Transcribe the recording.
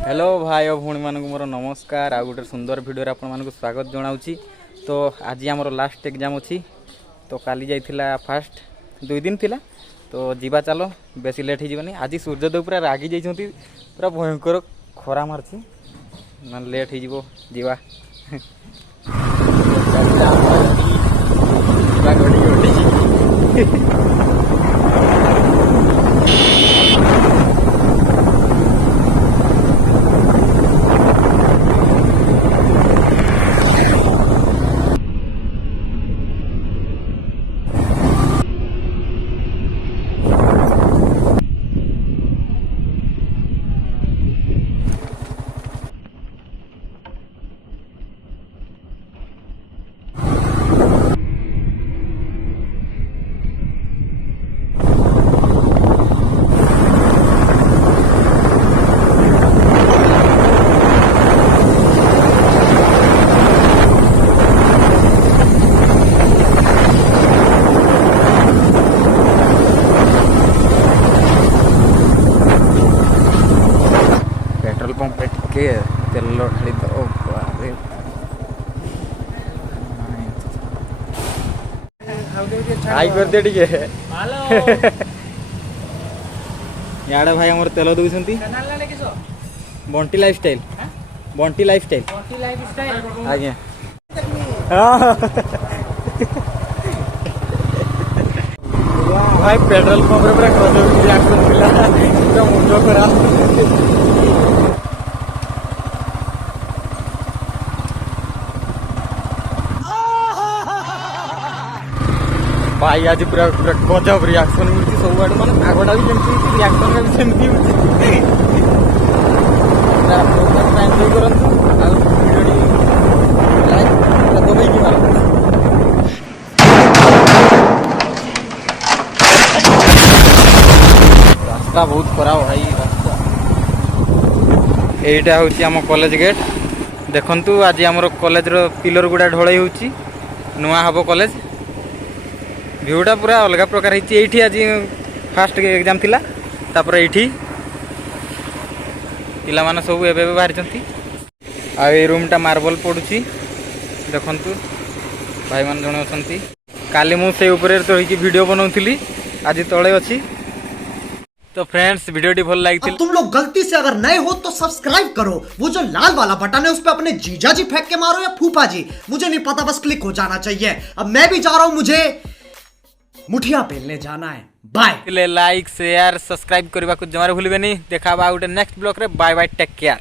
Hello भाई और भौणी मानक मोर नमस्कार आ गोटे सुंदर वीडियो आपण मानक स्वागत जनाऊँगी। तो आज आमर लास्ट एग्जाम अच्छी तो काली जाइथिला फास्ट 2 दिन थिला तो जीवा चलो बेसी लेट हो आज सूर्योदय पूरा रागी जाइछंती पूरा भयंकर खरा मारछि ना लेट हो जीवा पेट्रोल पंप टे तेल ढाली तो हाई कर दे टिके याडे भाई हमर तेल दउछंती बंटी लाइफस्टाइल बंटी लाइफस्टाइल आज्ञा भाई पेट्रोल पंप रे पूरा गजब रिएक्शन मिला तो मुंडो खराब भाई आज पूरा पूरा गजब रिएक्शन मिलती सब आड़ माने आगटा भी जमती रिएक्शन भी सेमती होती एंजॉय करंतु आ वीडियो लाइक दबाई की मारो रास्ता बहुत खराब भाई रास्ता एटा होची हम कॉलेज गेट देखंतु आज हमर कॉलेज रो पिलर गुडा ढळई होची नुआ हबो कॉलेज व्यूटा पूरा अलग प्रकार है आज फास्ट एग्जाम थिला तापर ये पिला माने सब एबे बाहरी आ रूमटा मार्बल पड़ुची देखंतु भाई मान जने अछंती काली मु से ऊपर तो वीडियो बनाउथली आज तळे अछि। तो फ्रेंड्स वीडियो टी भल लागी तुम लोग गलती से अगर नए हो तो सब्सक्राइब करो, वो जो लाल वाला बटन है उस पे अपने जीजा जी फेंक के मारो या फूफा जी, मुझे नहीं पता, बस क्लिक हो जाना चाहिए। अब मैं भी जा रहा हूं, मुझे मुठिया पेलने जाना है। बाय। लाइक शेयर सब्सक्राइब करबा को जमारे भूलबे नहीं। देखा गोटे नेक्स्ट ब्लॉग रे। Bye bye take care.